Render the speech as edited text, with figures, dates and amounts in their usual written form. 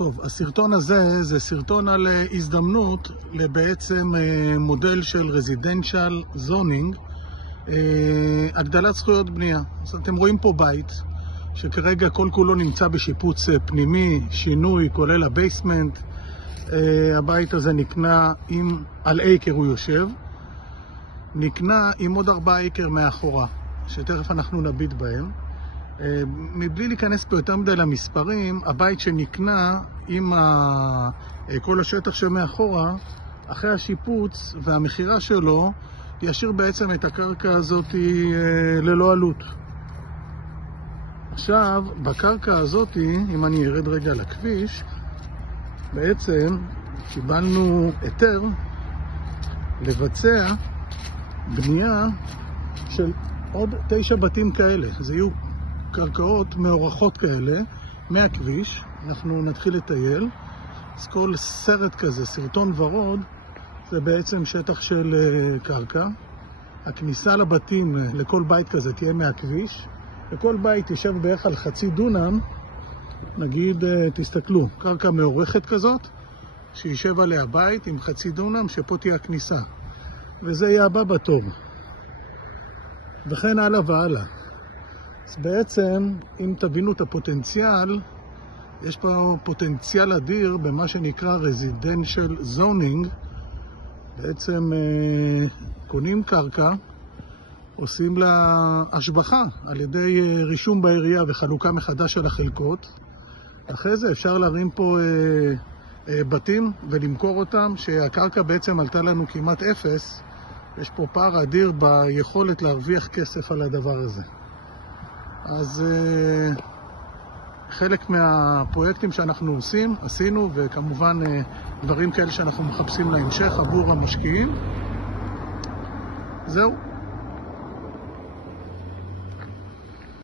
טוב, הסרטון הזה זה סרטון על הזדמנות לבעצם מודל של רזידנציאל זונינג, הגדלת זכויות בנייה. אז אתם רואים פה בית שכרגע כל כולו נמצא בשיפוץ פנימי, שינוי, כולל הבייסמנט. הבית הזה נקנה על אייקר הוא יושב, נקנה עם עוד 4 אייקר מאחורה, שתכף אנחנו נביט בהם. מבלי להיכנס פה יותר מדי למספרים, הבית שנקנה עם כל השטח שמאחורה, אחרי השיפוץ והמחירה שלו, ישאיר בעצם את הקרקע הזאת ללא עלות. עכשיו, בקרקע הזאת, אם אני ארד רגע לכביש, בעצם קיבלנו היתר לבצע בנייה של עוד 9 בתים כאלה. זה יהיו קרקעות מאורחות כאלה מהכביש. אנחנו נתחיל לטייל. אז כל סרט כזה, סרטון ורוד, זה בעצם שטח של קרקע. הכניסה לבתים, לכל בית כזה תהיה מהכביש. וכל בית יישב בערך על חצי דונם. נגיד, תסתכלו, קרקע מאורכת כזאת, שישב עליה בית עם חצי דונם, שפה תהיה הכניסה. וזה יהיה הבא בתור. וכן הלאה והלאה. אז בעצם, אם תבינו את הפוטנציאל, יש פה פוטנציאל אדיר במה שנקרא residential zoning. בעצם קונים קרקע, עושים לה השבחה על ידי רישום בעירייה וחלוקה מחדש של החלקות. אחרי זה אפשר להרים פה בתים ולמכור אותם, שהקרקע בעצם עלתה לנו כמעט 0. יש פה פער אדיר ביכולת להרוויח כסף על הדבר הזה. אז חלק מהפרויקטים שאנחנו עשינו, וכמובן דברים כאלה שאנחנו מחפשים להמשך עבור המשקיעים. זהו.